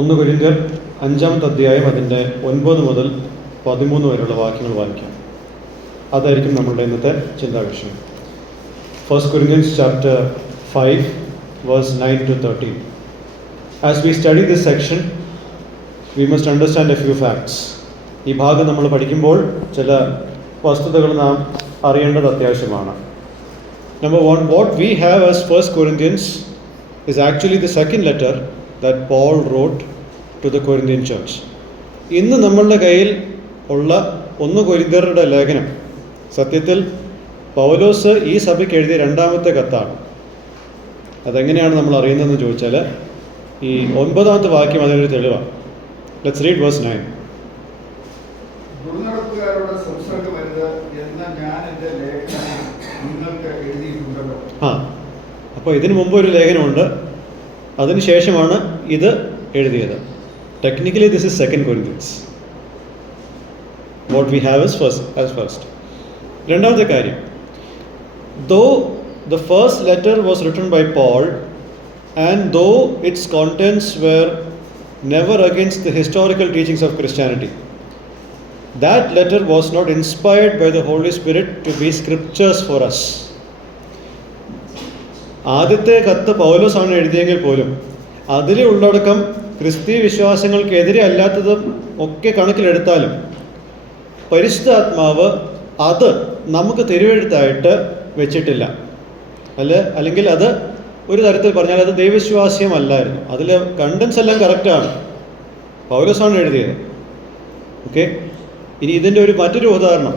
1 കൊരിന്ത്യർ 5-ാമത്തെ അധ്യായം അതിൻ്റെ 9 മുതൽ 13 വരെയുള്ള വാക്യങ്ങൾ വായിക്കാം. അതായിരിക്കും നമ്മളുടെ ഇന്നത്തെ ചിന്താവിഷയം. 1 Corinthians chapter 5 verse 9 to 13. As we study this section, we must understand a few facts. ഈ ഭാഗം നമ്മൾ പഠിക്കുമ്പോൾ ചില വസ്തുതകൾ നാം അറിയേണ്ടത് അത്യാവശ്യമാണ്. Number one, what we have as 1 Corinthians is actually the second letter that Paul wrote to the Corinthian church. ഇന്ന് നമ്മളുടെ കയ്യിൽ ഉള്ള 1 കൊരിന്ത്യരുടെ ലേഖനം സത്യത്തിൽ പൗലോസ് ഈ സഭയ്ക്ക് എഴുതിയ 2-ാമത്തെ കത്താണ്. അതെങ്ങനെയാണ് നമ്മൾ അറിയുന്നതെന്ന് ചോദിച്ചാൽ ഈ 9-ാമത്തെ വാക്യം അതിനൊരു തെളിവാണ്. Let's read verse 9. ദുർനടപ്പുകാരുടെ സംസർഗമരുത് എന്ന ഞാൻ എൻ്റെ ലേഖനം നിങ്ങൾക്ക് എഴുതിയിട്ടുണ്ടല്ലോ. അപ്പോൾ ഇതിനു മുമ്പ് ഒരു ലേഖനമുണ്ട്, അതിനുശേഷമാണ് ഇത് എഴുതിയത്. Technically this is 2 Corinthians. What we have is first. രണ്ടാമത്തെ കാര്യം, though the first letter was written by Paul and though its contents were never against the historical teachings of Christianity, that letter was not inspired by the Holy Spirit to be scriptures for us. ആദ്യത്തെ കത്ത് പൗലോസാണ് എഴുതിയെങ്കിൽ പോലും അതിലെ ഉള്ളടക്കം ക്രിസ്തീയ വിശ്വാസങ്ങൾക്കെതിരെ അല്ലാത്തതും ഒക്കെ കണക്കിലെടുത്താലും പരിശുദ്ധാത്മാവ് അത് നമുക്ക് തിരുവെഴുത്തായിട്ട് വെച്ചിട്ടില്ല. അല്ലെങ്കിൽ അത് ഒരു തരത്തിൽ പറഞ്ഞാൽ അത് ദൈവവിശ്വാസ്യമല്ലായിരുന്നു. അതിൽ കണ്ടൻസ് എല്ലാം കറക്റ്റാണ്, പൗലോസാണ് എഴുതിയത്. ഓക്കെ, ഇനി ഇതിൻ്റെ മറ്റൊരു ഉദാഹരണം,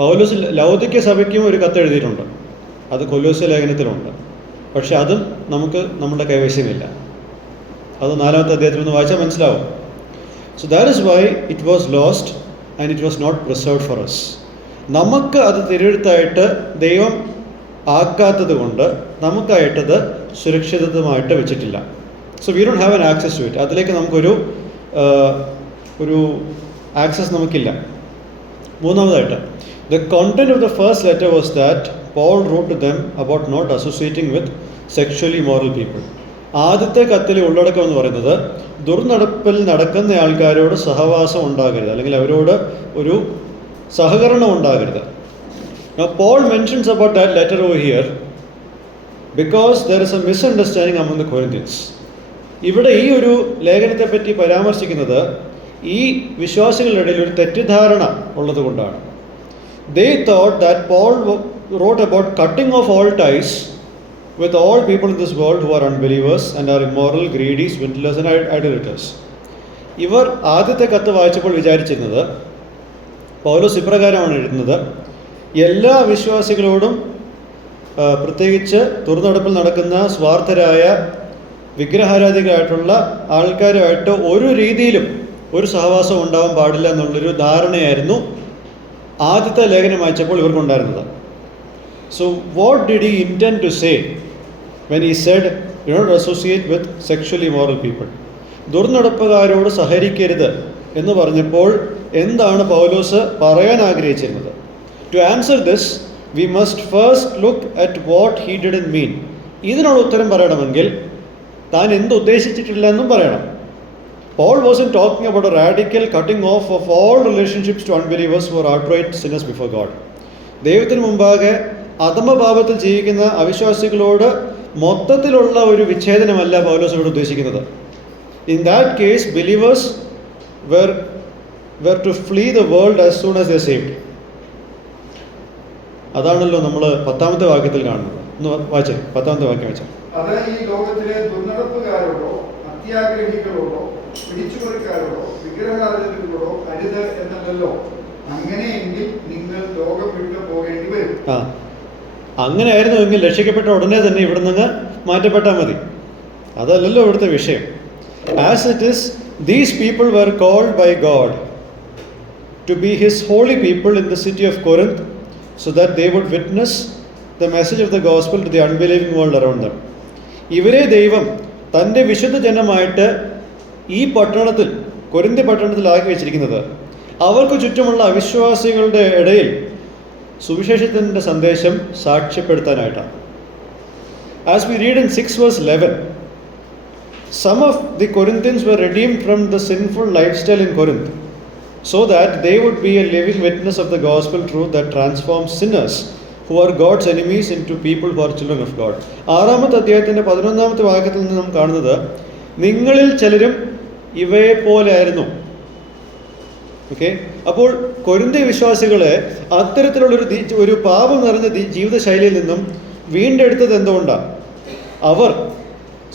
പൗലോസ് ലൗദിക്യ സഭയ്ക്കും ഒരു കത്ത് എഴുതിയിട്ടുണ്ട്, അത് കൊലോസ്യ ലേഖനത്തിലുണ്ട്. പക്ഷെ അതും നമുക്ക് നമ്മുടെ കൈവശമില്ല. അത് 4-ാമത്തെ അധ്യായത്തിൽ ഒന്ന് വായിച്ചാൽ മനസ്സിലാവും. So that is why it was lost and it was not preserved for us. നമുക്ക് അത് തിരുവെഴുത്തായിട്ട് ദൈവം ആക്കാത്തത് കൊണ്ട് നമുക്കായിട്ടത് സുരക്ഷിതമായിട്ട് വെച്ചിട്ടില്ല. So we don't have an access to it. അതിലേക്ക് നമുക്കൊരു ആക്സസ് നമുക്കില്ല. മൂന്നാമതായിട്ട്, the content of the first letter was that Paul wrote to them about not associating with sexually immoral people. ആദ്യത്തെ കത്തിലെ ഉള്ളടക്കം എന്ന് പറയുന്നത് ദുർനടപ്പിൽ നടക്കുന്ന ആൾക്കാരോട് സഹവാസം ഉണ്ടാകരുത്, അല്ലെങ്കിൽ അവരോട് ഒരു സഹകരണം ഉണ്ടാകരുത്. Now Paul mentions about that letter over here because there is a misunderstanding among the Corinthians. ഇവിടെ ഈ ഒരു ലേഖനത്തെ പറ്റി പരാമർശിക്കുന്നത് ഈ വിശ്വാസികളുടെ ഇടയിൽ ഒരു തെറ്റിദ്ധാരണ ഉള്ളത് കൊണ്ടാണ്. They thought that Paul wrote about cutting off all ties with all people in this world who are unbelievers and are immoral, greedy, swindlers and idolaters. ഇവർ ആദ്യത്തെ കത്ത് വായിച്ചപ്പോൾ വിചാരിച്ചിരുന്നത് പൗലോസ് ഇപ്രകാരമാണ് എഴുതുന്നത്: എല്ലാ വിശ്വാസികളോടും, പ്രത്യേകിച്ച് തുറന്നടപ്പിൽ നടക്കുന്ന സ്വാർത്ഥരായ വിഗ്രഹാരാധികളായിട്ടുള്ള ആൾക്കാരുമായിട്ട് ഒരു രീതിയിലും ഒരു സഹവാസം ഉണ്ടാവാൻ പാടില്ല എന്നുള്ളൊരു ധാരണയായിരുന്നു ആദ്യത്തെ ലേഖനം വായിച്ചപ്പോൾ ഇവർക്കുണ്ടായിരുന്നത്. So what did he intend to say when he said you not associate with sexually immoral people? ദുർനടപ്പുകാരോട് സഹകരിക്കരുത് എന്ന് പറഞ്ഞപ്പോൾ എന്താണ് പൗലോസ് പറയാൻ ആഗ്രഹിച്ചിരുന്നത്? To answer this we must first look at what he didn't mean. ഇതിനുള്ള ഉത്തരം പറയണമെങ്കിൽ താൻ എന്ത് ഉദ്ദേശിച്ചിട്ടില്ല എന്നും പറയണം. Paul wasn't talking about a radical cutting off of all relationships to unbelievers who are outright sinners before God. ദൈവത്തിന് മുമ്പാകെ അധമഭാവത്തിൽ ജീവിക്കുന്ന അവിശ്വാസികളോട് മൊത്തത്തിലുള്ള ഒരു വിച്ഛേദനമല്ല പൗലോസ് ഇവിടെ ഉദ്ദേശിക്കുന്നത്. In that case, believers were to flee the world as soon as they are saved. അതാണല്ലോ നമ്മൾ 10-ാമത്തെ വാക്യത്തിൽ കാണുന്നത്. ഒന്ന് വായിച്ചേ, 10-ാമത്തെ വാക്യം വായിച്ചേ. അത് ഈ ലോകത്തിലെ ദുർനടപ്പുകാരോടോ അത്യാഗ്രഹികളോടോ പിടിച്ചുപറിക്കാരോടോ വിഗ്രഹാരാധകരോടോ അരുത് എന്നല്ലോ. അങ്ങനെയെങ്കിൽ നിങ്ങൾ ലോകം വിട്ടു പോകേണ്ടി വരും. അങ്ങനെ ആയിരുന്നുവെങ്കിൽ രക്ഷിക്കപ്പെട്ട ഉടനെ തന്നെ ഇവിടെ നിന്ന് മാറ്റപ്പെട്ടാൽ മതി. അതല്ലല്ലോ ഇവിടുത്തെ വിഷയം. As it is, these people were called by God to be His holy people in the city of Corinth so that they would witness the message of the gospel to the unbelieving world around them. ഇവരെ ദൈവം തൻ്റെ വിശുദ്ധ ജനമായിട്ട് ഈ പട്ടണത്തിൽ, കൊരിന്ത്യ പട്ടണത്തിൽ ആക്കി വെച്ചിരിക്കുന്നത് അവർക്ക് ചുറ്റുമുള്ള അവിശ്വാസികളുടെ ഇടയിൽ സുവിശേഷത്തിൻ്റെ സന്ദേശം സാക്ഷ്യപ്പെടുത്താനായിട്ടാണ്. As we read in 6 verse 11, Some of the Corinthians were redeemed from the sinful lifestyle in Corinth, so that they would be a living witness of the gospel truth that transforms sinners who are God's enemies into people who are children of God. 6-ാമത്തെ അധ്യായത്തിൻ്റെ 11-ാമത്തെ വാക്യത്തിൽ നിന്ന് നാം കാണുന്നത്, നിങ്ങളിൽ ചിലരും ഇവയെ പോലെ ആയിരുന്നു. ഓക്കെ, അപ്പോൾ കൊരിന്ത്യ വിശ്വാസികളെ അത്തരത്തിലുള്ളൊരു പാപം നിറഞ്ഞ ജീവിതശൈലിയിൽ നിന്നും വീണ്ടെടുത്തത് എന്തുകൊണ്ടാണ്? അവർ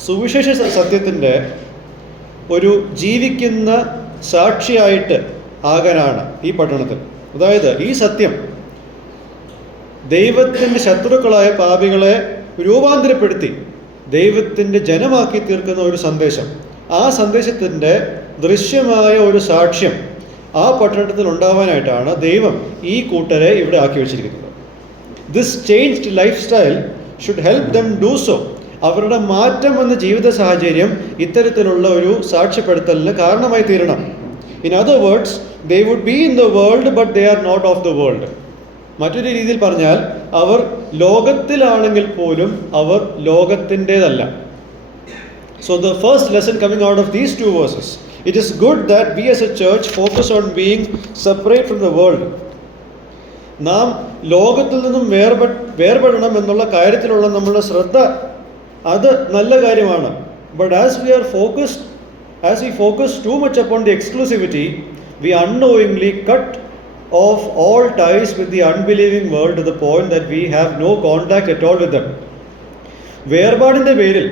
സുവിശേഷ സത്യത്തിൻ്റെ ഒരു ജീവിക്കുന്ന സാക്ഷിയായിട്ട് ആകാനാണ് ഈ പട്ടണത്തിൽ. അതായത് ഈ സത്യം ദൈവത്തിൻ്റെ ശത്രുക്കളായ പാപികളെ രൂപാന്തരപ്പെടുത്തി ദൈവത്തിൻ്റെ ജനമാക്കി തീർക്കുന്ന ഒരു സന്ദേശം. ആ സന്ദേശത്തിൻ്റെ ദൃശ്യമായ ഒരു സാക്ഷ്യം ആ പട്ടണത്തിൽ ഉണ്ടാവാനായിട്ടാണ് ദൈവം ഈ കൂട്ടരെ ഇവിടെ ആക്കി വെച്ചിരിക്കുന്നത്. This changed life style should help them do so. അവരുടെ മാറ്റം എന്ന ജീവിത സാഹചര്യം ഇത്തരത്തിലുള്ള ഒരു സാക്ഷ്യപ്പെടുത്തലിന് കാരണമായി തീരണം. In other words, they would be in the world but they are not of the world. മറ്റൊരു രീതിയിൽ പറഞ്ഞാൽ, അവർ ലോകത്തിലാണെങ്കിൽ പോലും അവർ ലോകത്തിൻ്റേതല്ല. So the first lesson coming out of these two verses, it is good that we as a church focus on being separate from the world. നാം ലോകത്തിൽ നിന്നും വേർപെടണം എന്നുള്ള കാര്യത്തിലുള്ള നമ്മളുടെ ശ്രദ്ധ, അത് നല്ല കാര്യമാണ്. But as we focus too much upon the exclusivity, we unknowingly cut off all ties with the unbelieving world to the point that we have no contact at all with them. വേർപാടിൻ്റെ പേരിൽ,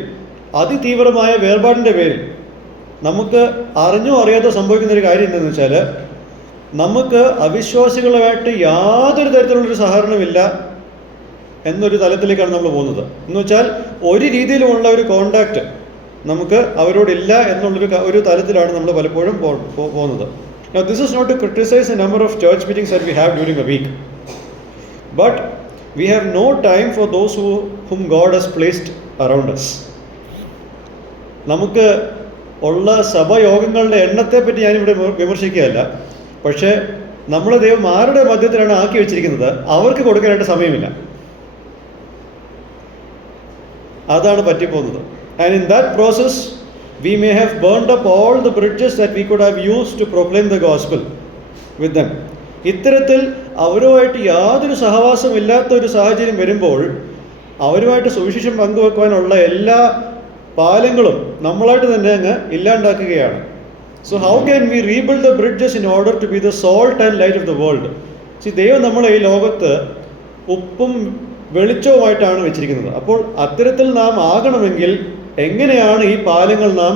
അതിതീവ്രമായ വേർപാടിൻ്റെ പേരിൽ നമുക്ക് അറിഞ്ഞോ അറിയാതോ സംഭവിക്കുന്നൊരു കാര്യം എന്താണെന്ന് വെച്ചാൽ, നമുക്ക് അവിശ്വാസികളുമായിട്ട് യാതൊരു തരത്തിലുള്ളൊരു സഹകരണമില്ല എന്നൊരു തലത്തിലേക്കാണ് നമ്മൾ പോകുന്നത്. എന്ന് വെച്ചാൽ ഒരു രീതിയിലുമുള്ള ഒരു കോണ്ടാക്റ്റ് നമുക്ക് അവരോടില്ല എന്നുള്ളൊരു തലത്തിലാണ് നമ്മൾ പലപ്പോഴും പോകുന്നത്. Now this is not to criticize the number of church meetings that we have during a week, but we have no time for those whom God has placed around us. നമുക്ക് ഉള്ള സഭായോഗങ്ങളുടെ എണ്ണത്തെപ്പറ്റി ഞാനിവിടെ വിമർശിക്കുകയല്ല, പക്ഷേ നമ്മളെ ദൈവം ആരുടെ മധ്യത്തിലാണ് ആക്കി വെച്ചിരിക്കുന്നത്, അവർക്ക് കൊടുക്കാനായിട്ട് സമയമില്ല. അതാണ് പറ്റിപ്പോകുന്നത്. And in that process, we may have burned up all the bridges that we could have used to proclaim the gospel with them. ഇത്തരത്തിൽ അവരുമായിട്ട് യാതൊരു സഹവാസമില്ലാത്ത ഒരു സാഹചര്യം വരുമ്പോൾ അവരുമായിട്ട് സുവിശേഷം പങ്കുവെക്കുവാനുള്ള എല്ലാ പാലങ്ങളും നമ്മളായിട്ട് തന്നെ അങ്ങ് ഇല്ലാണ്ടാക്കുകയാണ്. So how can we rebuild the bridges in order to be the salt and light of the world? ദൈവം നമ്മളെ ഈ ലോകത്ത് ഉപ്പും വെളിച്ചവുമായിട്ടാണ് വെച്ചിരിക്കുന്നത്. അപ്പോൾ അത്തരത്തിൽ നാം ആകണമെങ്കിൽ എങ്ങനെയാണ് ഈ പാലങ്ങൾ നാം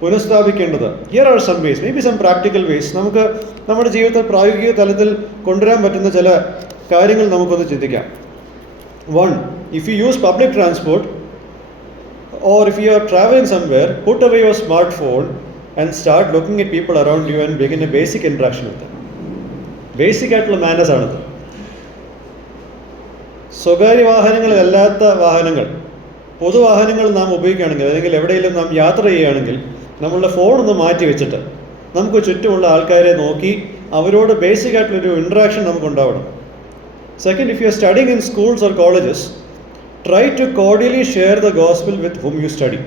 പുനഃസ്ഥാപിക്കേണ്ടത്? Here are some ways, maybe some practical ways. നമുക്ക് നമ്മുടെ ജീവിതത്തിൽ പ്രായോഗിക തലത്തിൽ കൊണ്ടുവരാൻ പറ്റുന്ന ചില കാര്യങ്ങൾ നമുക്കൊന്ന് ചിന്തിക്കാം. 1. If you use public transport or if you are traveling somewhere, put away your smartphone and start looking at people around you and begin a basic interaction with them. Basic ആയിട്ടുള്ള മാനേഴ്സ് ആണത്. സ്വകാര്യ വാഹനങ്ങളല്ലാത്ത വാഹനങ്ങൾ, പൊതുവാഹനങ്ങൾ നാം ഉപയോഗിക്കുകയാണെങ്കിൽ, അല്ലെങ്കിൽ എവിടെയെങ്കിലും നാം യാത്ര ചെയ്യുകയാണെങ്കിൽ, നമ്മളുടെ ഫോണൊന്ന് മാറ്റി വെച്ചിട്ട് നമുക്ക് ചുറ്റുമുള്ള ആൾക്കാരെ നോക്കി അവരോട് ബേസിക് ആയിട്ടുള്ളൊരു interaction നമുക്കുണ്ടാവണം. Second, if you are studying in schools or colleges, try to cordially share the gospel with whom you study.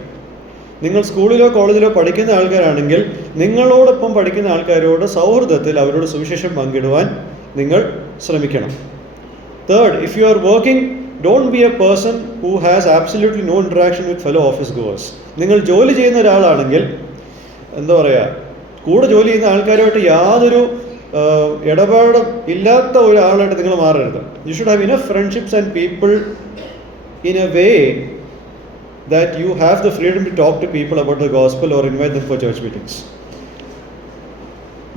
നിങ്ങൾ സ്കൂളിലോ കോളേജിലോ പഠിക്കുന്ന ആൾക്കാരാണെങ്കിൽ നിങ്ങളോടൊപ്പം പഠിക്കുന്ന ആൾക്കാരോട് സൗഹൃദത്തിൽ അവരോട് സുവിശേഷം പങ്കിടുവാൻ നിങ്ങൾ ശ്രമിക്കണം. Third, if you are working, don't be a person who has absolutely no interaction with fellow office goers. നിങ്ങൾ ജോലി ചെയ്യുന്ന ഒരാളാണെങ്കിൽ, എന്താ പറയുക, കൂടെ ജോലി ചെയ്യുന്ന ആൾക്കാരുമായിട്ട് യാതൊരു ഇടപാടും ഇല്ലാത്ത ഒരാളായിട്ട് നിങ്ങൾ മാറരുത്. You should have enough friendships and people in a way that you have the freedom to talk to people about the gospel or invite them for church meetings.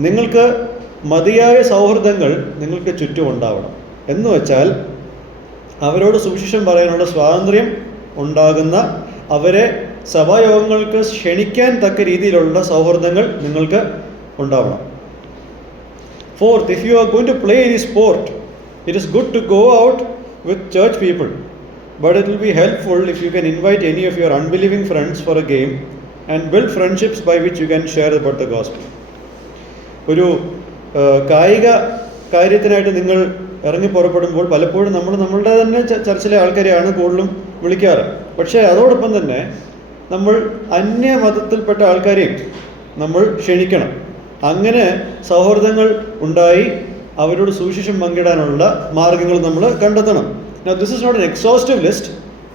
നിങ്ങൾക്ക് മതിയായ സൗഹൃദങ്ങൾ നിങ്ങൾക്ക് ചുറ്റും ഉണ്ടാവണം. എന്ന് വെച്ചാൽ അവരോട് സുവിശേഷം പറയാനുള്ള സ്വാതന്ത്ര്യം ഉണ്ടാകുന്ന, അവരെ സഭായോഗങ്ങൾക്ക് ക്ഷണിക്കാൻ തക്ക രീതിയിലുള്ള സൗഹൃദങ്ങൾ നിങ്ങൾക്ക് ഉണ്ടാവണം. Fourth, if you are going to play any sport, it is good to go out with church people. But it will be helpful if you can invite any of your unbelieving friends for a game and build friendships by which you can share about the gospel. ഒരു കായിക കാര്യത്തിനായിട്ട് നിങ്ങൾ ഇറങ്ങി പുറപ്പെടുമ്പോൾ പലപ്പോഴും നമ്മളുടെ തന്നെ ചർച്ചിലെ ആൾക്കാരെയാണ് കൂടുതലും വിളിക്കാറ്. പക്ഷേ അതോടൊപ്പം തന്നെ നമ്മൾ അന്യമതത്തിൽപ്പെട്ട ആൾക്കാരെയും നമ്മൾ ക്ഷണിക്കണം. അങ്ങനെ സൗഹൃദങ്ങൾ ഉണ്ടായി അവരോട് സുവിശേഷം പങ്കിടാനുള്ള മാർഗങ്ങൾ നമ്മൾ കണ്ടെത്തണം. Now this is not an exhaustive list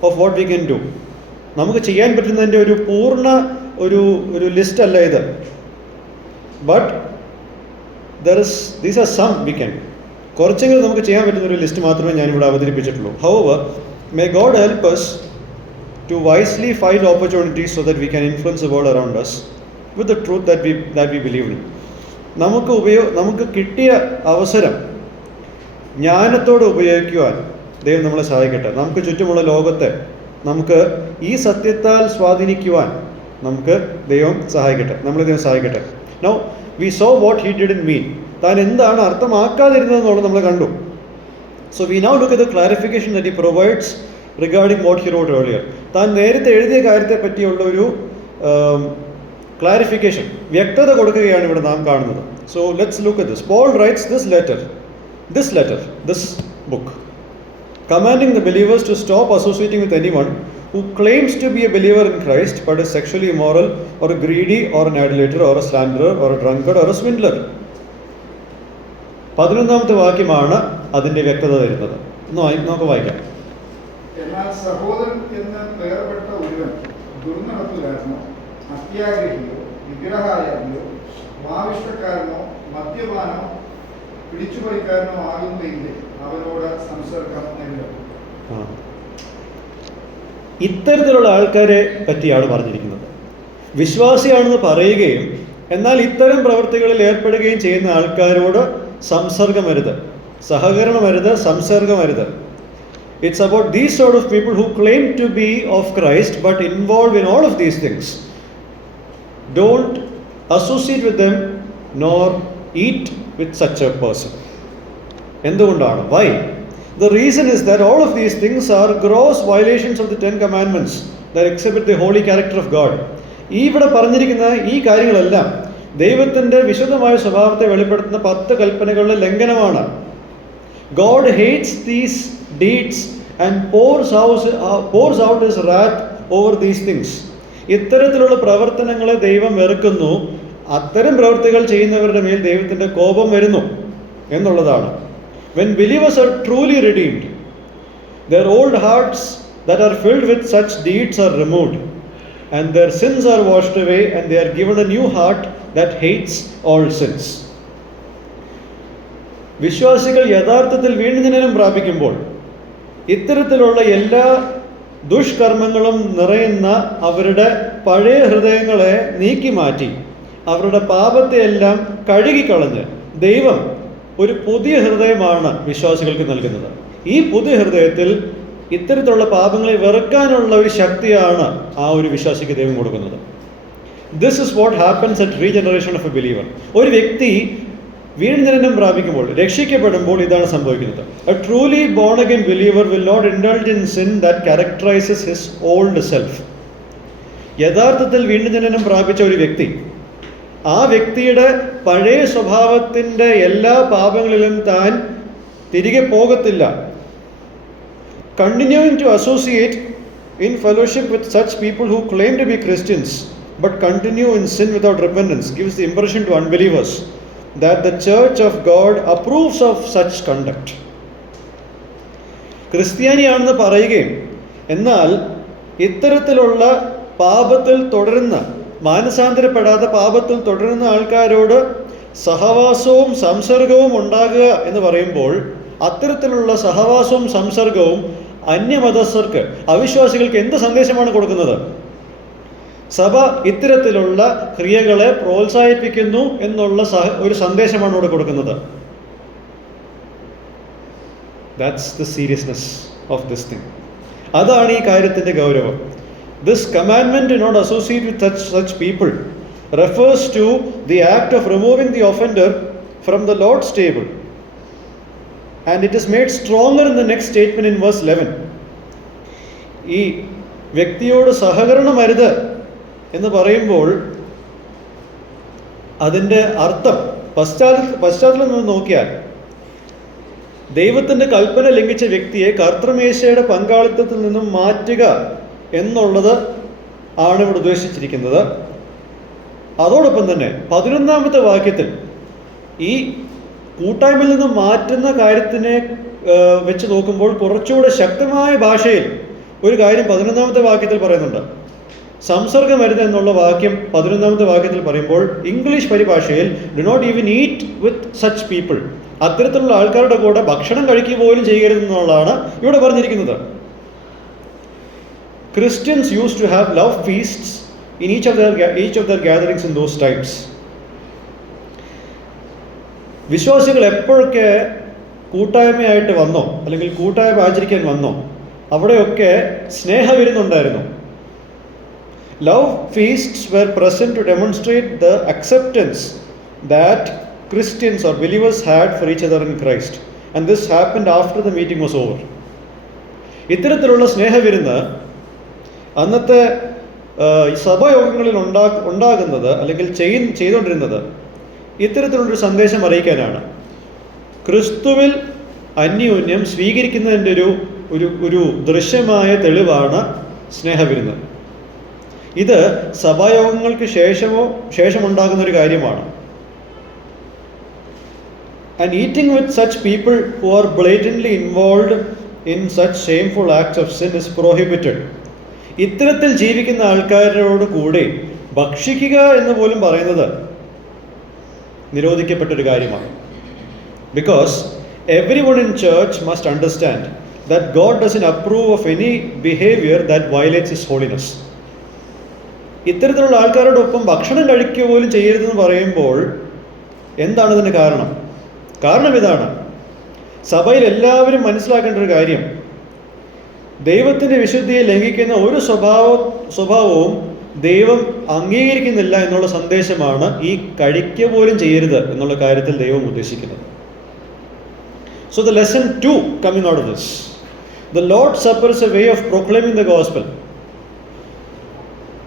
of what we can do. നമുക്ക് ചെയ്യാൻ പറ്റുന്നതിൻ്റെ ഒരു പൂർണ്ണ ഒരു ലിസ്റ്റ് അല്ല ഇത്. But these are some we can. കുറച്ചെങ്കിലും നമുക്ക് ചെയ്യാൻ പറ്റുന്ന ഒരു ലിസ്റ്റ് മാത്രമേ ഞാനിവിടെ അവതരിപ്പിച്ചിട്ടുള്ളൂ. However, may God help us to wisely find opportunities so that we can influence the world around us with the truth that we believe in. നമുക്ക് കിട്ടിയ അവസരം ജ്ഞാനത്തോടെ ഉപയോഗിക്കുവാൻ ദൈവം നമ്മളെ സഹായിക്കട്ടെ. നമുക്ക് ചുറ്റുമുള്ള ലോകത്തെ നമുക്ക് ഈ സത്യത്താൽ സ്വാധീനിക്കുവാൻ നമുക്ക് ദൈവം സഹായിക്കട്ടെ, നമ്മളെ ദൈവം സഹായിക്കട്ടെ. Now we saw what he didn't mean. താൻ എന്താണ് അർത്ഥമാക്കാതിരുന്നതെന്നുള്ളത് നമ്മൾ കണ്ടു. So we now look at the clarification that he provides regarding what he wrote earlier. താൻ നേരത്തെ എഴുതിയ കാര്യത്തെ പറ്റിയുള്ള ഒരു ക്ലാരിഫിക്കേഷൻ, വ്യക്തത കൊടുക്കുകയാണ് ഇവിടെ നാം കാണുന്നത്. So let's look at this. Paul writes this book, commanding the believers to stop associating with anyone who claims to be a believer in Christ but is sexually immoral or greedy or an idolater or a slanderer or a drunkard or a swindler. 11ാമത്തെ വാക്യമാണ് അതിൻ്റെ വ്യക്തത തരുന്നത്. നമുക്ക് വായിക്കാം. എന്നാൽ സഹോദരൻ എന്ന് പേർപ്പെട്ട ഒരുവൻ ദുർനടപ്പുകാരനോ അത്യാഗ്രഹിയോ വിഗ്രഹാരാധിയോ ഭാവിഷ്ടക്കാരനോ മദ്യപാനോ പിടിച്ചുപറിക്കാരനോ ആകുന്നുവെങ്കിൽ അവനോട് സംസർഗം നേരിടും. ഇത്തരത്തിലുള്ള ആൾക്കാരെ പറ്റിയാണ് പറഞ്ഞിരിക്കുന്നത്. വിശ്വാസിയാണെന്ന് പറയുകയും എന്നാൽ ഇത്തരം പ്രവൃത്തികളിൽ ഏർപ്പെടുകയും ചെയ്യുന്ന ആൾക്കാരോട് സംസർഗമരുത്, സഹകരണമരുത്, സംസർഗമരുത്. It's about these sort of people who claim to be of Christ but involved in all of these things. Don't associate with them nor eat with such a person. എന്തുകൊണ്ടാണ്? Why? The reason is that all of these things are gross violations of the 10 commandments that exhibit the holy character of God. ഇവിടെ പറഞ്ഞിരിക്കുന്ന ഈ കാര്യങ്ങളെല്ലാം ദൈവത്തിൻ്റെ വിശുദ്ധമായ സ്വഭാവത്തെ വെളിപ്പെടുത്തുന്ന 10 കൽപ്പനകളുടെ ലംഘനമാണ്. God hates these deeds and pours out his wrath over these things. ഇത്തരത്തിലുള്ള പ്രവർത്തനങ്ങളെ ദൈവം വെറുക്കുന്നു. അത്തരം പ്രവൃത്തികൾ ചെയ്യുന്നവരുടെ മേൽ ദൈവത്തിൻ്റെ കോപം വരുന്നു എന്നുള്ളതാണ്. When believers are truly redeemed, their old hearts that are filled with such deeds are removed, and their sins are washed away, and they are given a new heart that hates all sins. വിശ്വാസികൾ യഥാർത്ഥത്തിൽ വീണ്ടുജനനം പ്രാപിക്കുമ്പോൾ ഇത്തരത്തിലുള്ള എല്ലാ ദുഷ്കർമ്മങ്ങളും നിറയുന്ന അവരുടെ പഴയ ഹൃദയങ്ങളെ നീക്കി മാറ്റി അവരുടെ പാപത്തെയെല്ലാം കഴുകിക്കളഞ്ഞ് ദൈവം ഒരു പുതിയ ഹൃദയമാണ് വിശ്വാസികൾക്ക് നൽകുന്നത്. ഈ പുതിയ ഹൃദയത്തിൽ ഇത്തരത്തിലുള്ള പാപങ്ങളെ വെറുക്കാനുള്ള ഒരു ശക്തിയാണ് ആ ഒരു വിശ്വാസിക്ക് ദൈവം കൊടുക്കുന്നത്. This is what happens at regeneration of a believer. ഒരു വ്യക്തി വീണ്ടുജനനം പ്രാപിക്കുമ്പോൾ, രക്ഷിക്കപ്പെടുമ്പോൾ ഇതാണ് സംഭവിക്കുന്നത്. A truly born again believer will not indulge in sin that characterises his old self. യഥാർത്ഥത്തിൽ വീണ്ടുജനനം പ്രാപിച്ച ഒരു വ്യക്തി ആ വ്യക്തിയുടെ പഴയ സ്വഭാവത്തിൻ്റെ എല്ലാ പാപങ്ങളിലും താൻ തിരികെ പോകത്തില്ല. Continuing to associate in fellowship with such people who claim to be Christians but continue in sin without repentance gives the impression to unbelievers that the Church of God approves of such conduct. ക്രിസ്ത്യാനിയാണെന്ന് പറയുകയും എന്നാൽ ഇത്തരത്തിലുള്ള പാപത്തിൽ തുടരുന്ന, മാനസാന്തരപ്പെടാതെ പാപത്തിൽ തുടരുന്ന ആൾക്കാരോട് സഹവാസവും സംസർഗവും ഉണ്ടാകുക എന്ന് പറയുമ്പോൾ അത്തരത്തിലുള്ള സഹവാസവും സംസർഗവും അന്യമതസ്ഥർക്ക്, അവിശ്വാസികൾക്ക് എന്ത് സന്ദേശമാണ് കൊടുക്കുന്നത്? സഭ ഇത്തരത്തിലുള്ള ക്രിയകളെ പ്രോത്സാഹിപ്പിക്കുന്നു എന്നുള്ള ഒരു സന്ദേശമാണ് ഇവിടെ കൊടുക്കുന്നത്. That's the seriousness of this thing. അതാണ് ഈ കാര്യത്തിൻ്റെ ഗൗരവം. This commandment to not associate with such people refers to the act of removing the offender from the Lord's table. And it is made stronger in the next statement in verse 11. ഈ വ്യക്തിയോട് സഹകരണമരുത് എന്ന് പറയുമ്പോൾ അതിൻ്റെ അർത്ഥം പശ്ചാത്തലം നിന്ന് നോക്കിയാൽ ദൈവത്തിൻ്റെ കൽപ്പന ലംഘിച്ച വ്യക്തിയെ കർത്തൃമേശയുടെ പങ്കാളിത്തത്തിൽ നിന്നും മാറ്റുക എന്നുള്ളത് ആണ് ഇവിടെ ഉദ്ദേശിച്ചിരിക്കുന്നത്. അതോടൊപ്പം തന്നെ 11-ാമത്തെ വാക്യത്തിൽ ഈ കൂട്ടായ്മയിൽ നിന്ന് മാറ്റുന്ന കാര്യത്തിനെ വെച്ച് നോക്കുമ്പോൾ കുറച്ചുകൂടെ ശക്തമായ ഭാഷയിൽ ഒരു കാര്യം 11-ാമത്തെ വാക്യത്തിൽ പറയുന്നുണ്ട്. സംസർഗമരുത് എന്നുള്ള വാക്യം 11-ാമത്തെ വാക്യത്തിൽ പറയുമ്പോൾ ഇംഗ്ലീഷ് പരിഭാഷയിൽ do not even eat with such people, അത്തരത്തിലുള്ള ആൾക്കാരുടെ കൂടെ ഭക്ഷണം കഴിക്കുക പോലും ചെയ്യരുതെന്നുള്ളതാണ് ഇവിടെ പറഞ്ഞിരിക്കുന്നത്. Christians used to have love feasts in each of their gatherings in those times. വിശ്വാസികൾ എപ്പോഴൊക്കെ കൂട്ടായ്മയായിട്ട് വന്നോ അല്ലെങ്കിൽ കൂട്ടായ്മ ആചരിക്കാൻ വന്നോ അവിടെയൊക്കെ സ്നേഹവിരുന്നുണ്ടായിരുന്നു. Love feasts were present to demonstrate the acceptance that Christians or believers had for each other in Christ, and this happened after the meeting was over. ഇത്തരത്തിലുള്ള സ്നേഹവിരുന്ന് അന്നത്തെ സഭായോഗങ്ങളിൽ ഉണ്ടാകുന്നത് അല്ലെങ്കിൽ ചെയ്തുകൊണ്ടിരുന്നത് ഇത്തരത്തിലുള്ളൊരു സന്ദേശം അറിയിക്കാനാണ്. ക്രിസ്തുവിൽ അന്യോന്യം സ്വീകരിക്കുന്നതിൻ്റെ ഒരു ദൃശ്യമായ തെളിവാണ് സ്നേഹവിരുന്ന്. ഇത് സഭായോഗങ്ങൾക്ക് ശേഷമുണ്ടാകുന്ന ഒരു കാര്യമാണ്. And eating with such people who are blatantly involved in such shameful acts of sin is prohibited. ഇത്തരത്തിൽ ജീവിക്കുന്ന ആൾക്കാരോട് കൂടി ഭക്ഷിക്കുക എന്ന് പോലും പറയുന്നത് നിരോധിക്കപ്പെട്ടൊരു കാര്യമാണ്. Because everyone in church must understand that God doesn't approve of any behavior that violates His holiness. ഇത്തരത്തിലുള്ള ആൾക്കാരോടൊപ്പം ഭക്ഷണം കഴിക്കുക പോലും ചെയ്യരുതെന്ന് പറയുമ്പോൾ എന്താണ് ഇതിന് കാരണം? കാരണം ഇതാണ്, സഭയിൽ എല്ലാവരും മനസ്സിലാക്കേണ്ട ഒരു കാര്യം, ദൈവത്തിൻ്റെ വിശുദ്ധിയെ ലംഘിക്കുന്ന ഒരു സ്വഭാവവും ദൈവം അംഗീകരിക്കുന്നില്ല എന്നുള്ള സന്ദേശമാണ് ഈ കഴിക്കുക പോലും ചെയ്യരുത് എന്നുള്ള കാര്യത്തിൽ ദൈവം ഉദ്ദേശിക്കുന്നത്. So the lesson 2 coming out of this, the Lord's Supper is a way of proclaiming the gospel.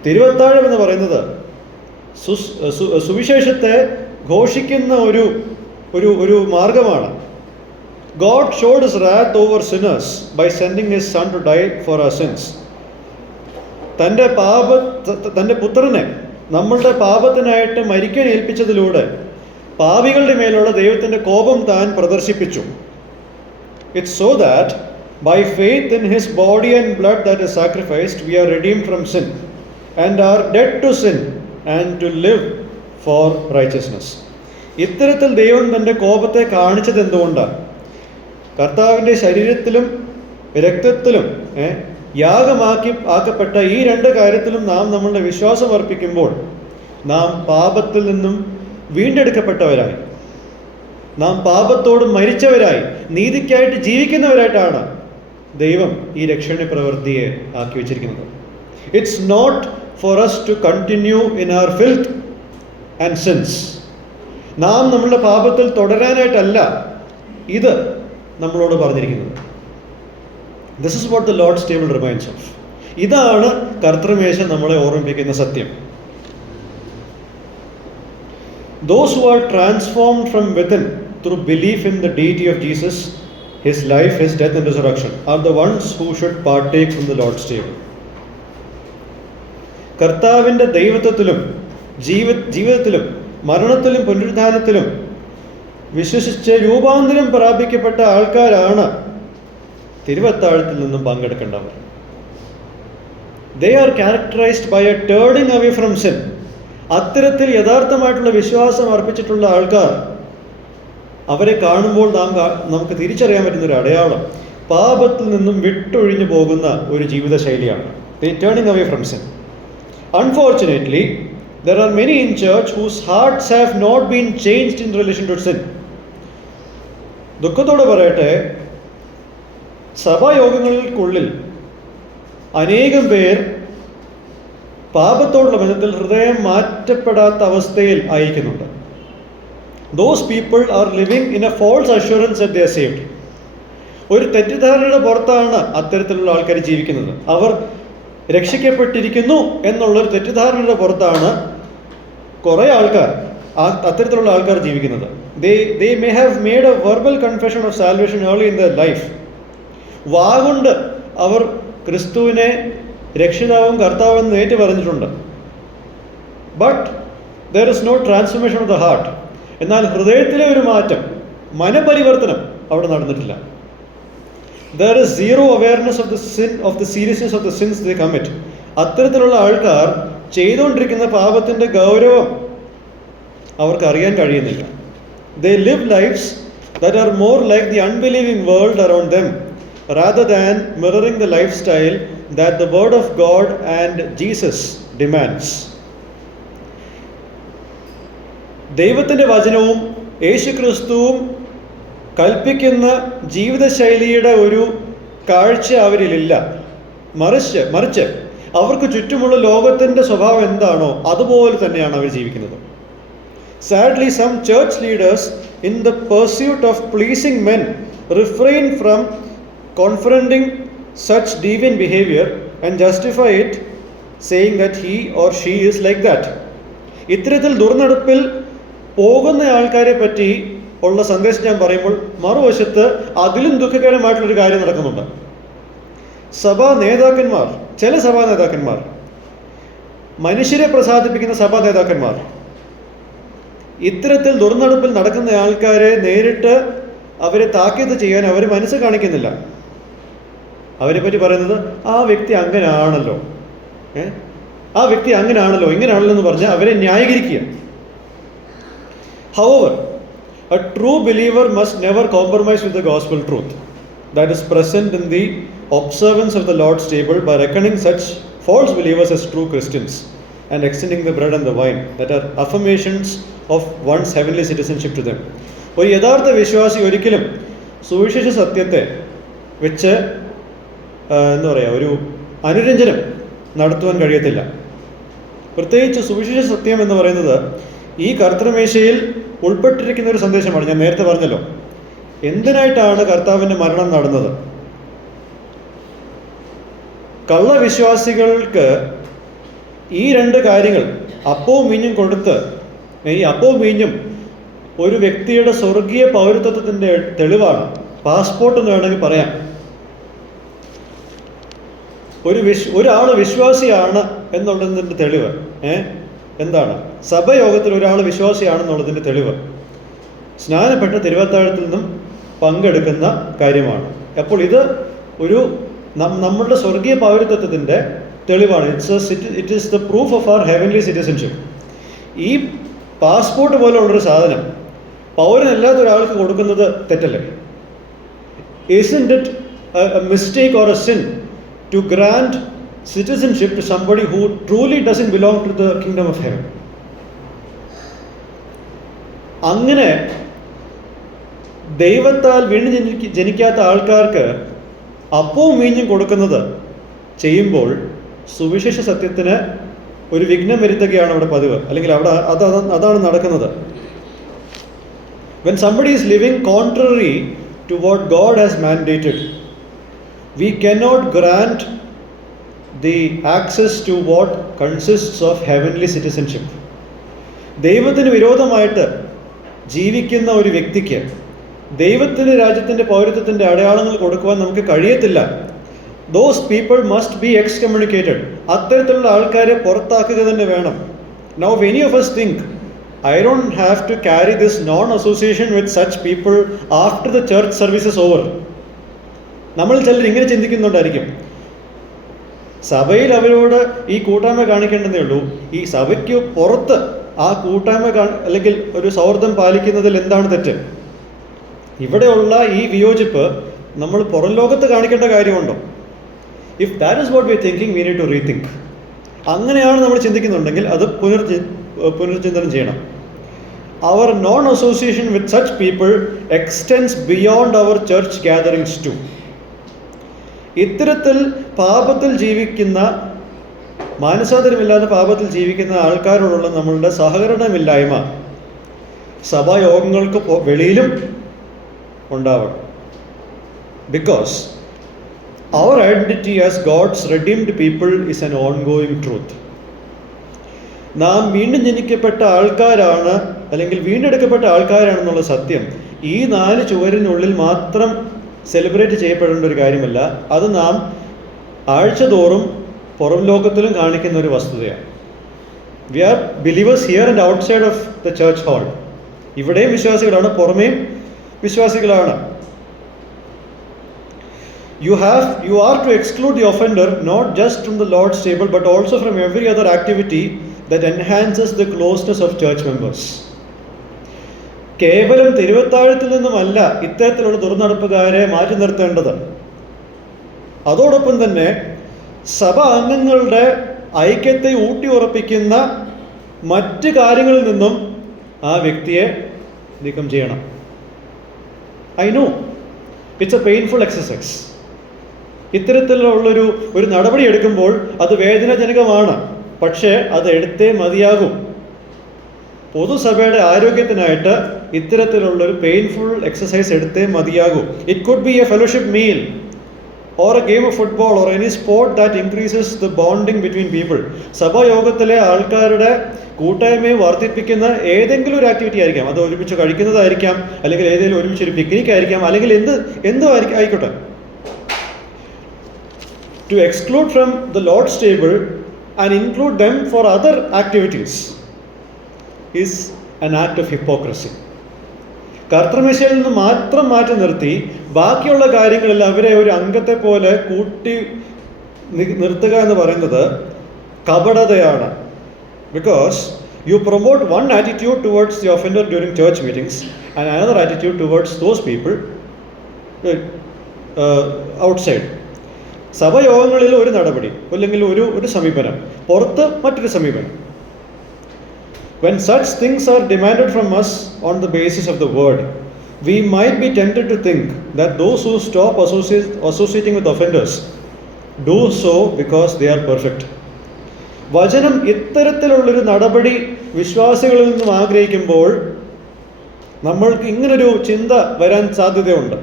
തിരുവത്താഴം എന്ന് പറയുന്നത് സുവിശേഷത്തെ ഘോഷിക്കുന്ന ഒരു മാർഗമാണ്. God showed His wrath over sinners by sending His Son to die for our sins. തൻ്റെ പുത്രനെ നമ്മളുടെ പാപത്തിനായിട്ട് മരിക്കാൻ ഏൽപ്പിച്ചതിലൂടെ പാപികളുടെ മേലുള്ള ദൈവത്തിൻ്റെ കോപം താൻ പ്രദർശിപ്പിച്ചു. It's so that by faith in His body and blood that is sacrificed, we are redeemed from sin and are dead to sin and to live for righteousness. ഇത്തരത്തിൽ ദൈവം തൻ്റെ കോപത്തെ കാണിച്ചത് എന്തുകൊണ്ടാണ്? കർത്താവിൻ്റെ ശരീരത്തിലും രക്തത്തിലും ആക്കപ്പെട്ട ഈ രണ്ട് കാര്യത്തിലും നാം നമ്മളുടെ വിശ്വാസം അർപ്പിക്കുമ്പോൾ നാം പാപത്തിൽ നിന്നും വീണ്ടെടുക്കപ്പെട്ടവരായി, നാം പാപത്തോട് മരിച്ചവരായി, നീതിക്കായിട്ട് ജീവിക്കുന്നവരായിട്ടാണ് ദൈവം ഈ രക്ഷണ പ്രവൃത്തിയെ ആക്കി വെച്ചിരിക്കുന്നത്. It's not for us to continue in our filth and sins. നാം നമ്മളുടെ പാപത്തിൽ തുടരാനായിട്ടല്ല ഇത് നമ്മളോട് പറഞ്ഞിരിക്കുന്നത്. This is what the Lord's table reminds of. ഇതാണ് കർത്തൃമേശ നമ്മളെ ഓർമ്മിപ്പിക്കുന്ന സത്യം. Those who are transformed from within through belief in the deity of Jesus, His life, His death and resurrection, are the ones who should partake from the Lord's table. കർത്താവിൻ്റെ ദൈവത്വത്തിലും ജീവിതത്തിലും മരണത്തിലും പുനരുദ്ധാനത്തിലും വിശ്വസിച്ച് രൂപാന്തരം പ്രാപിക്കപ്പെട്ട ആൾക്കാരാണ് തിരുവത്താഴത്തിൽ നിന്നും പങ്കെടുക്കേണ്ടവർ. They are characterized by a turning away from sin. അത്തരത്തിൽ യഥാർത്ഥമായിട്ടുള്ള വിശ്വാസം അർപ്പിച്ചിട്ടുള്ള ആൾക്കാർ, അവരെ കാണുമ്പോൾ നമുക്ക് തിരിച്ചറിയാൻ പറ്റുന്നൊരു അടയാളം പാപത്തിൽ നിന്നും വിട്ടൊഴിഞ്ഞു പോകുന്ന ഒരു ജീവിതശൈലിയാണ്. They turning away from sin. Unfortunately, there are many in church whose hearts have not been changed in relation to sin. ദുഃഖത്തോടെ പറയട്ടെ, സഭായോഗങ്ങൾക്കുള്ളിൽ അനേകം പേർ പാപത്തോടുള്ള ബന്ധത്തിൽ ഹൃദയം മാറ്റപ്പെടാത്ത അവസ്ഥയിൽ ആയിരിക്കുന്നുണ്ട്. Those people are living in a false assurance that they are saved. ഒരു തെറ്റിദ്ധാരണയുടെ പുറത്താണ് അത്തരത്തിലുള്ള ആൾക്കാർ ജീവിക്കുന്നത്. അവർ രക്ഷിക്കപ്പെട്ടിരിക്കുന്നു എന്നുള്ളൊരു തെറ്റിദ്ധാരണയുടെ പുറത്താണ് കുറേ ആൾക്കാർ, അത്തരത്തിലുള്ള ആൾക്കാർ ജീവിക്കുന്നത്. They may have made a verbal confession of salvation early in their life. വാഗുണ്ട് അവർ ക്രിസ്തുവിനെ രക്ഷിതാവും കർത്താവും എന്ന് ഏറ്റു പറഞ്ഞിട്ടുണ്ട്. But there is no transformation of the heart. എന്നാൽ ഹൃദയത്തിലെ ഒരു മാറ്റം, മനപരിവർത്തനം അവിടെ നടന്നിട്ടില്ല. There is zero awareness of the sin, of the seriousness of the sins they commit. അത്തരത്തിലുള്ള ആൾക്കാർ ചെയ്തുകൊണ്ടിരിക്കുന്ന പാപത്തിൻ്റെ ഗൗരവം അവർക്ക് അറിയാൻ കഴിയുന്നില്ല. They live lives that are more like the unbelieving world around them rather than mirroring the lifestyle that the word of God and Jesus demands. ദൈവത്തിൻ്റെ വചനവും യേശുക്രിസ്തുവും കൽപ്പിക്കുന്ന ജീവിതശൈലിയുടെ ഒരു കാഴ്ച അവരിലില്ല. മറിച്ച് അവർക്ക് ചുറ്റുമുള്ള ലോകത്തിൻ്റെ സ്വഭാവം എന്താണോ അതുപോലെ തന്നെയാണ് അവർ ജീവിക്കുന്നത്. Sadly, some church leaders in the pursuit of pleasing men refrain from confronting such deviant behavior and justify it, saying that he or she is like that. ഇത്തരത്തിൽ ദുർനടപ്പിൽ പോകുന്ന ആൾക്കാരെ പറ്റി ഉള്ള സന്ദേശം ഞാൻ പറയുമ്പോൾ മറുവശത്ത് അതിലും ദുഃഖകരമായിട്ടുള്ളൊരു കാര്യം നടക്കുന്നുണ്ട്. ചില സഭാ നേതാക്കന്മാർ, മനുഷ്യരെ പ്രസാദിപ്പിക്കുന്ന സഭാ നേതാക്കന്മാർ ഇത്തരത്തിൽ ദുർനടപ്പിൽ നടക്കുന്ന ആൾക്കാരെ നേരിട്ട് അവരെ താക്കീത് ചെയ്യാൻ അവർ മനസ്സ് കാണിക്കുന്നില്ല. അവരെ പറ്റി പറയുന്നത് ആ വ്യക്തി അങ്ങനെയാണല്ലോ, ആ വ്യക്തി അങ്ങനെയാണല്ലോ, ഇങ്ങനെയാണല്ലോ എന്ന് പറഞ്ഞാൽ അവരെ ന്യായീകരിക്കുക. However, a true believer must never compromise with the gospel truth that is present in the observance of the Lord's table by reckoning such false believers as true Christians and extending the bread and the wine that are affirmations of one's heavenly citizenship to them. ഒരു യഥാർത്ഥ വിശ്വാസി ഒരിക്കലും സുവിശേഷ സത്യത്തെ വെച്ച് ഒരു അനുരഞ്ജനം നടത്തുവാൻ കഴിയത്തില്ല. പ്രത്യേകിച്ച് സുവിശേഷ സത്യം എന്ന് പറയുന്നത് ഈ കർത്തൃമേശയിൽ ഉൾപ്പെട്ടിരിക്കുന്ന ഒരു സന്ദേശമാണ്. ഞാൻ നേരത്തെ പറഞ്ഞല്ലോ, എന്തിനായിട്ടാണ് കർത്താവിൻ്റെ മരണം നടന്നത്? കള്ളവിശ്വാസികൾക്ക് ഈ രണ്ട് കാര്യങ്ങൾ, അപ്പവും വീഞ്ഞും കൊടുത്ത്, ഈ അപ്പവും വീഞ്ഞും ഒരു വ്യക്തിയുടെ സ്വർഗീയ പൗരത്വത്തിൻ്റെ തെളിവാണ്, പാസ്പോർട്ട് എന്ന് വേണമെങ്കിൽ പറയാം. ഒരാൾ വിശ്വാസിയാണ് എന്നുള്ളതിൻ്റെ തെളിവ് എന്താണ്? സഭയോഗത്തിൽ ഒരാൾ വിശ്വാസിയാണെന്നുള്ളതിൻ്റെ തെളിവ് സ്നാനപ്പെട്ട തിരുവത്താഴത്തിൽ നിന്നും പങ്കെടുക്കുന്ന കാര്യമാണ്. അപ്പോൾ ഇത് ഒരു നമ്മളുടെ സ്വർഗീയ പൗരത്വത്തിൻ്റെ തെളിവാണ്. It is the proof of our heavenly citizenship. ഈ പാസ്പോർട്ട് പോലുള്ളൊരു സാധനം പൗരനല്ലാത്ത ഒരാൾക്ക് കൊടുക്കുന്നത് തെറ്റല്ലേ? Isn't it a mistake or a sin to grant citizenship to somebody who truly doesn't belong to the kingdom of heaven? അങ്ങനെ ദൈവത്താൽ വീണ്ടും ജനിക്കാത്ത ആൾക്കാർക്ക് അപ്പവും വീഞ്ഞും കൊടുക്കുന്നത് ചെയ്യുമ്പോൾ സുവിശേഷ സത്യത്തിന് ഒരു വിഘ്നം വരുത്തുകയാണ് അവിടെ പതിവ്, അല്ലെങ്കിൽ അവിടെ അതാണ് നടക്കുന്നത്. When somebody is living contrary to what God has mandated, we cannot grant the access to what consists of heavenly citizenship. ദൈവത്തിന് വിരോധമായിട്ട് ജീവിക്കുന്ന ഒരു വ്യക്തിക്ക് ദൈവത്തിൻ്റെ രാജ്യത്തിൻ്റെ പൗരത്വത്തിൻ്റെ അടയാളങ്ങൾ കൊടുക്കുവാൻ നമുക്ക് കഴിയത്തില്ല. Those people must be excommunicated. അത്തരത്തിലുള്ള ആൾക്കാരെ പുറത്താക്കുക തന്നെ വേണം. Now if any of us think, I don't have to carry this non-association with such people after the church service is over. നമ്മൾ ചിലർ ഇങ്ങനെ ചിന്തിക്കുന്നുണ്ടായിരിക്കും, സഭയിൽ അവരോട് ഈ കൂട്ടായ്മ കാണിക്കേണ്ടതേ ഉള്ളൂ, ഈ സഭയ്ക്ക് പുറത്ത് ആ കൂട്ടായ്മ അല്ലെങ്കിൽ ഒരു സൗഹൃദം പാലിക്കുന്നതിൽ എന്താണ് തെറ്റ്? ഇവിടെയുള്ള ഈ വിയോജിപ്പ് നമ്മൾ പുറം ലോകത്ത് കാണിക്കേണ്ട കാര്യമുണ്ടോ? If that is what we are thinking, we need to rethink. അങ്ങനെയാണ് നമ്മൾ ചിന്തിക്കുന്നുണ്ടെങ്കിൽ അത് പുനർചിന്തനം ചെയ്യണം. Our non association with such people extends beyond our church gatherings too. ഇത്തരത്തിൽ പാപത്തിൽ ജീവിക്കുന്ന, മാനസാന്തരമില്ലാതെ പാപത്തിൽ ജീവിക്കുന്ന ആൾക്കാരോടുള്ള നമ്മളുടെ സഹകരണമില്ലായ്മ സഭായോഗങ്ങൾക്ക് വെളിയിലും ഉണ്ടാവണം. Because our identity as God's redeemed people is an ongoing truth. നാം വീണ്ടും ജനിക്കപ്പെട്ട ആൾക്കാരാണ്, അല്ലെങ്കിൽ വീണ്ടെടുക്കപ്പെട്ട ആൾക്കാരാണെന്നുള്ള സത്യം ഈ 4 ചുവരിനുള്ളിൽ മാത്രം സെലിബ്രേറ്റ് ചെയ്യപ്പെടേണ്ട ഒരു കാര്യമല്ല. അത് നാം ആഴ്ചതോറും പുറം ലോകത്തിലും കാണിക്കുന്ന ഒരു വസ്തുതയാണ്. We are believers here and outside of the church hall. ഇവിടെയും വിശ്വാസികളാണ്, പുറമേയും വിശ്വാസികളാണ്. You are to exclude the offender not just from the Lord's table but also from every other activity that enhances the closeness of church members. കേവലം തിരുവത്താഴത്തിൽ നിന്നുമല്ല ഇത്തരത്തിലുള്ള ദുർനടപ്പുകാരെ മാറ്റി നിർത്തേണ്ടത്. അതോടൊപ്പം തന്നെ സഭ അംഗങ്ങളുടെ ഐക്യത്തെ ഊട്ടിയുറപ്പിക്കുന്ന മറ്റ് കാര്യങ്ങളിൽ നിന്നും ആ വ്യക്തിയെ നീക്കം ചെയ്യണം. I know it's a painful exercise. ഇത്തരത്തിലുള്ളൊരു നടപടി എടുക്കുമ്പോൾ അത് വേദനാജനകമാണ്. പക്ഷേ അത് എടുത്തേ മതിയാകും. പൊതുസഭയുടെ ആരോഗ്യത്തിനായിട്ട് ഇത്തരത്തിലുള്ളൊരു പെയിൻഫുൾ എക്സസൈസ് എടുത്തേ മതിയാകൂ. It could be A fellowship meal or a game of football or any sport that increases the bonding between people. സഭായോഗത്തിലെ ആൾക്കാരുടെ കൂട്ടായ്മയെ വർദ്ധിപ്പിക്കുന്ന ഏതെങ്കിലും ഒരു ആക്ടിവിറ്റി ആയിരിക്കാം. അത് ഒരുമിച്ച് കഴിക്കുന്നതായിരിക്കാം, അല്ലെങ്കിൽ ഏതെങ്കിലും ഒരുമിച്ച് ഒരു പിക്നിക് ആയിരിക്കാം, അല്ലെങ്കിൽ എന്തോ ആയിക്കോട്ടെ. To exclude from the Lord's table and include them for other activities is an act of hypocrisy. കർത്തൃമേശയിൽ നിന്ന് മാത്രം മാറ്റി നിർത്തി ബാക്കിയുള്ള കാര്യങ്ങളിൽ അവരെ ഒരു അംഗത്തെ പോലെ കൂട്ടി നിർത്തുക എന്ന് പറയുന്നത് കപടതയാണ്. Because you promote one attitude towards the offender during church meetings and another attitude towards those people outside. സഭയോഗങ്ങളിൽ ഒരു നടപടി അല്ലെങ്കിൽ ഒരു സമീപനം, പുറത്ത് മറ്റൊരു സമീപനം. When such things are demanded from us on the basis of the word, we might be tempted to think that those who stop associating with offenders do so because they are perfect. വചനം ഇത്തരത്തിലുള്ളൊരു നടപടി വിശ്വാസികളിൽ നിന്നും ആഗ്രഹിക്കുമ്പോൾ നമ്മൾക്ക് ഇങ്ങനൊരു ചിന്ത വരാൻ സാധ്യതയുണ്ട്.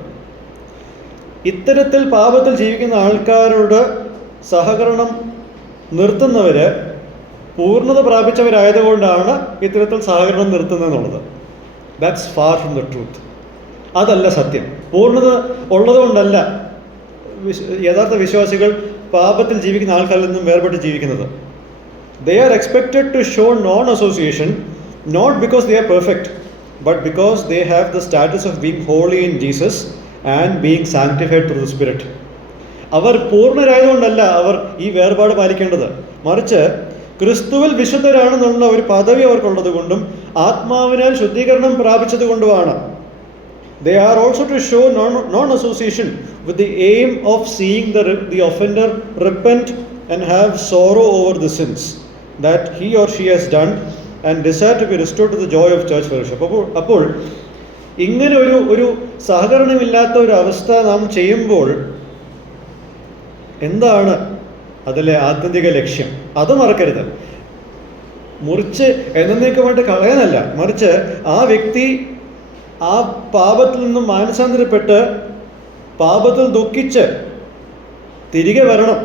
ഇത്തരത്തിൽ പാപത്തിൽ ജീവിക്കുന്ന ആൾക്കാരോട് സഹകരണം നിർത്തുന്നവര് പൂർണ്ണത പ്രാപിച്ചവരായതുകൊണ്ടാണ് ഇത്തരത്തിൽ സഹകരണം നിർത്തുന്നതെന്നുള്ളത്. That's far from the truth. അതല്ല സത്യം. പൂർണ്ണത ഉള്ളതുകൊണ്ടല്ല യഥാർത്ഥ വിശ്വാസികൾ പാപത്തിൽ ജീവിക്കുന്ന ആൾക്കാരിൽ നിന്നും വേർപെട്ട് ജീവിക്കുന്നത്. They are expected to show non association not because they are perfect but because they have the status of being holy in Jesus and being sanctified through the spirit. അവർ പൂർണ്ണരായതുകൊണ്ടല്ല അവർ ഈ വേർപാട് പാലിക്കേണ്ടത്, മറിച്ച് ക്രിസ്തുവിൽ വിശുദ്ധരാണെന്നുള്ള ഒരു പദവി അവർക്കുള്ളത് കൊണ്ടും ആത്മാവിനാൽ ശുദ്ധീകരണം പ്രാപിച്ചത് കൊണ്ടുമാണ്. They are also to show non association with the aim of seeing the offender repent and have sorrow over the sins that he or she has done and desire to be restored to the joy of church fellowship. അപ്പോൾ ഇങ്ങനെ ഒരു സഹകരണമില്ലാത്ത ഒരു അവസ്ഥ നാം ചെയ്യുമ്പോൾ എന്താണ് അതിലെ ആത്യന്തിക ലക്ഷ്യം? അത് മറക്കരുത്. മുറിച്ച് എന്നേക്കുമായിട്ട് കളയാനല്ല, മറിച്ച് ആ വ്യക്തി ആ പാപത്തിൽ നിന്നും മാനസാന്തരപ്പെട്ട് പാപത്തിൽ ദുഃഖിച്ച് തിരികെ വരണം,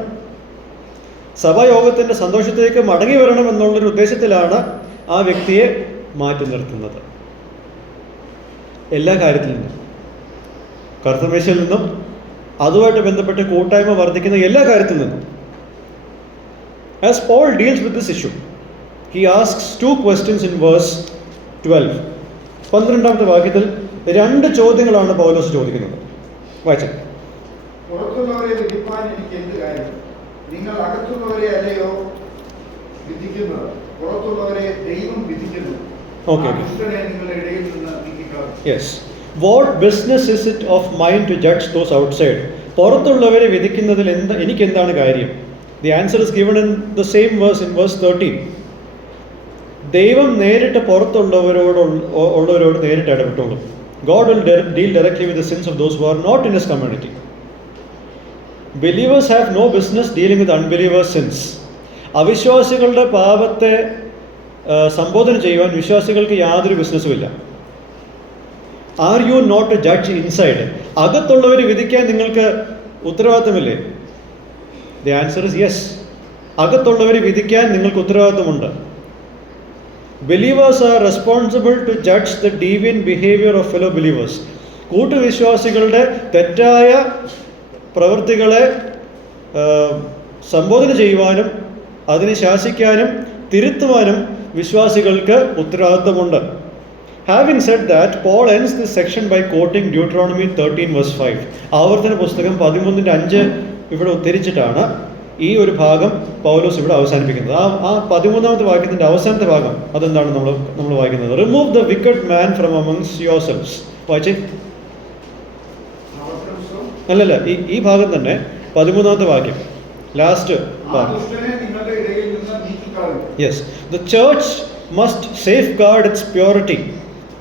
സഭായോഗത്തിൻ്റെ സന്തോഷത്തിലേക്ക് മടങ്ങി വരണം എന്നുള്ളൊരു ഉദ്ദേശത്തിലാണ് ആ വ്യക്തിയെ മാറ്റി നിർത്തുന്നത്. എല്ലാ കാര്യത്തിൽ നിന്നും, കർത്തൃമേശയിൽ നിന്നും, അതുമായിട്ട് ബന്ധപ്പെട്ട് കൂട്ടായ്മ വർദ്ധിക്കുന്ന എല്ലാ കാര്യത്തിൽ നിന്നും. As Paul deals with this issue, he asks two questions in verse 12. 12ാമത്തെ വാക്യത്തിൽ 2 ചോദ്യങ്ങളാണ് പൗലോസ് ചോദിക്കുന്നത്. വായിച്ചു. പുറത്തുള്ളവരെ വിധിപ്പാൻ എനിക്ക് എന്ത് കാര്യം? നിങ്ങൾ അകത്തുള്ളവരെ അല്ലയോ വിധിക്കുന്നത്? പുറത്തുള്ളവരെ ദൈവം വിധിക്കുന്നു. നിങ്ങളുടെ ഇടയിൽ നിന്ന് നീക്കിക്കളയും. Yes. What business is it of mine to judge those outside? പുറത്തുള്ളവരെ വിധിക്കുന്നതിൽ എനിക്ക് എന്താണ് കാര്യം? The answer is given in the same verse, in verse 13. ദൈവം നേരിട്ട് പുറത്തുള്ളവരോട് നേരിട്ട് ഇടപെട്ടോളൂ. God will deal directly with the sins of those who are not in his community. Believers have no business dealing with unbelievers' sins. അവിശ്വാസികളുടെ പാപത്തെ സംബോധന ചെയ്യുവാൻ വിശ്വാസികൾക്ക് യാതൊരു ബിസിനസ്സും ഇല്ല. Are you not a judge inside? അകത്തുള്ളവരെ വിധിക്കാൻ നിങ്ങൾക്ക് ഉത്തരവാദിത്തമില്ലേ? The answer is yes. അകത്തുള്ളവരെ വിധിക്കാൻ നിങ്ങൾക്ക് ഉത്തരവാദിത്തമുണ്ട്. Believers are responsible to judge the deviant behaviour of fellow believers. കൂട്ടുവിശ്വാസികളുടെ തെറ്റായ പ്രവൃത്തികളെ സംബോധന ചെയ്യുവാനും അതിനെ ശാസിക്കാനും തിരുത്തുവാനും വിശ്വാസികൾക്ക് ഉത്തരവാദിത്വമുണ്ട്. Having said that, Paul ends this section by quoting Deuteronomy 13 verse 5. ആവർത്തന പുസ്തകം 13:5 ഇവിടെ ഉദ്ധരിച്ചിട്ടാണ് ഈ ഒരു ഭാഗം പൗലോസ് ഇവിടെ അവസാനിപ്പിക്കുന്നത്. ആ 13ാമത്തെ വാക്യത്തിന്റെ അവസാനത്തെ ഭാഗം അതെന്താണ് നമ്മൾ വായിക്കുന്നത്? Remove the wicked man from amongst your selves. വായിച്ചേ. അല്ലല്ല, ഈ ഭാഗം തന്നെ 13ാമത്തെ വാക്യം, ലാസ്റ്റ് ഭാഗം. Yes, the church must safeguard its purity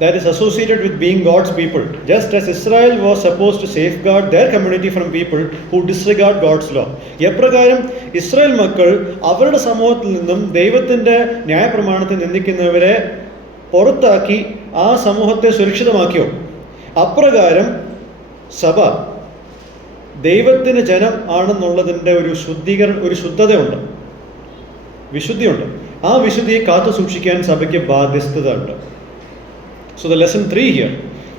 that is associated with being God's people, just as Israel was supposed to safeguard their community from people who disregard God's law. എപ്രകാരം Israel മക്കൾ അവരുടെ സമൂഹത്തിൽ നിന്നും ദൈവത്തിൻ്റെ ന്യായപ്രമാണത്തെ നിന്ദിക്കുന്നവരെ പുറത്താക്കി ആ സമൂഹത്തെ സുരക്ഷിതമാക്കിയോ, അപ്രകാരം സഭ ദൈവത്തിന് ജനം ആണെന്നുള്ളതിൻ്റെ ഒരു ശുദ്ധതയുണ്ട്, വിശുദ്ധിയുണ്ട്. ആ വിശുദ്ധിയെ കാത്തു സൂക്ഷിക്കാൻ സഭയ്ക്ക് ബാധ്യസ്ഥത ഉണ്ട്. So the lesson 3 here,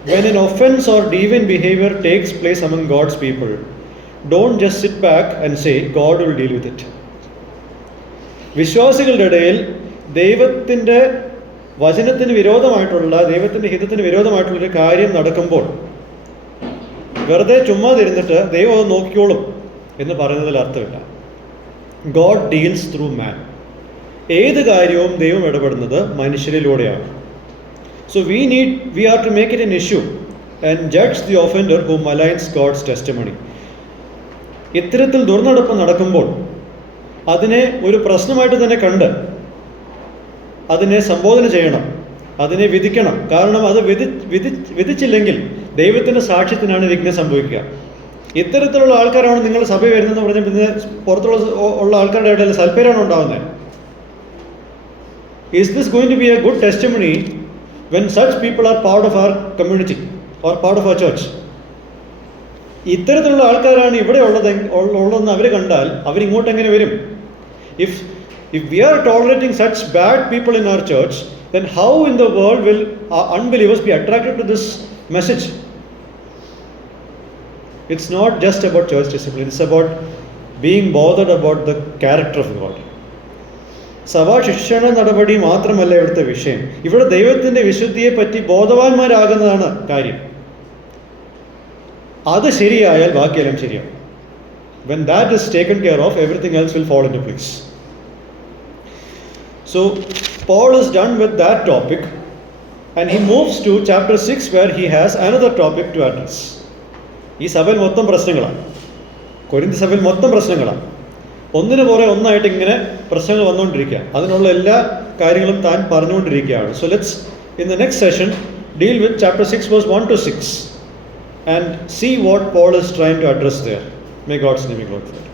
when an offense or deviant behavior takes place among God's people, don't just sit back and say God will deal with it. വിശ്വാസികളുടെ ഇടയിൽ ദൈവത്തിൻ്റെ വചനത്തിന് വിരോധമായിട്ടുള്ള, ദൈവത്തിൻ്റെ ഹിതത്തിന് വിരോധമായിട്ടുള്ളൊരു കാര്യം നടക്കുമ്പോൾ വെറുതെ ചുമ്മാതിരുന്നിട്ട് ദൈവം അത് നോക്കിക്കോളും എന്ന് പറയുന്നതിൽ അർത്ഥമില്ല. ഗോഡ് ഡീൽസ് ത്രൂ മാൻ. ഏത് കാര്യവും ദൈവം ഇടപെടുന്നത് മനുഷ്യരിലൂടെയാണ്. So we are to make it an issue and judge the offender who maligns God's testimony. ഇത്തരത്തിൽ ദുർനടപ്പ് നടക്കുമ്പോൾ അതിനെ ഒരു പ്രശ്നമായിട്ട് തന്നെ കണ്ട് അതിനെ സംബോധന ചെയ്യണം, അതിനെ വിധിക്കണം. കാരണം അത് വിധിച്ചില്ലെങ്കിൽ ദൈവത്തിൻ്റെ സാക്ഷ്യത്തിനാണ് വിഘ്നം സംഭവിക്കുക. ഇത്തരത്തിലുള്ള ആൾക്കാരാണ് നിങ്ങൾ സഭയിൽ വരുന്നതെന്ന് പറഞ്ഞാൽ പിന്നെ പുറത്തുള്ള ആൾക്കാരുടെ ഇടയിൽ സൽപ്പേരാണ് ഉണ്ടാകുന്നത്. Is this going to be a good testimony when such people are part of our community or part of our church? ഇത്തരത്തിലുള്ള ആൾക്കാരാണ് ഇവിടെ ഉള്ളതെന്ന് അവർ കണ്ടാൽ അവരിങ്ങോട്ട് എങ്ങനെ വരും? If we are tolerating such bad people in our church, then how in the world will our unbelievers be attracted to this message? It's not just about church discipline, it's about being bothered about the character of God. സഭാ ശിക്ഷണ നടപടി മാത്രമല്ല ഇവിടുത്തെ വിഷയം. ഇവിടെ ദൈവത്തിൻ്റെ വിശുദ്ധിയെ പറ്റി ബോധവാന്മാരാകുന്നതാണ് കാര്യം. അത് ശരിയായാൽ ബാക്കിയെല്ലാം ശരിയാവും. When that is taken care of, everything else will fall into place. So Paul is done with that topic and he moves to chapter 6 where he has another topic to address. ഈ സഭയിൽ മൊത്തം പ്രശ്നങ്ങളാണ്, Corinth സഭയിൽ മൊത്തം പ്രശ്നങ്ങളാണ്. ഒന്നിനു പുറകെ ഒന്നായിട്ട് ഇങ്ങനെ പ്രശ്നങ്ങൾ വന്നുകൊണ്ടിരിക്കുക. അതിനുള്ള എല്ലാ കാര്യങ്ങളും താൻ പറഞ്ഞുകൊണ്ടിരിക്കുകയാണ്. So let's in the next session deal with chapter 6 verse 1 to 6 and see what Paul is trying to address there. May God's name be glorified.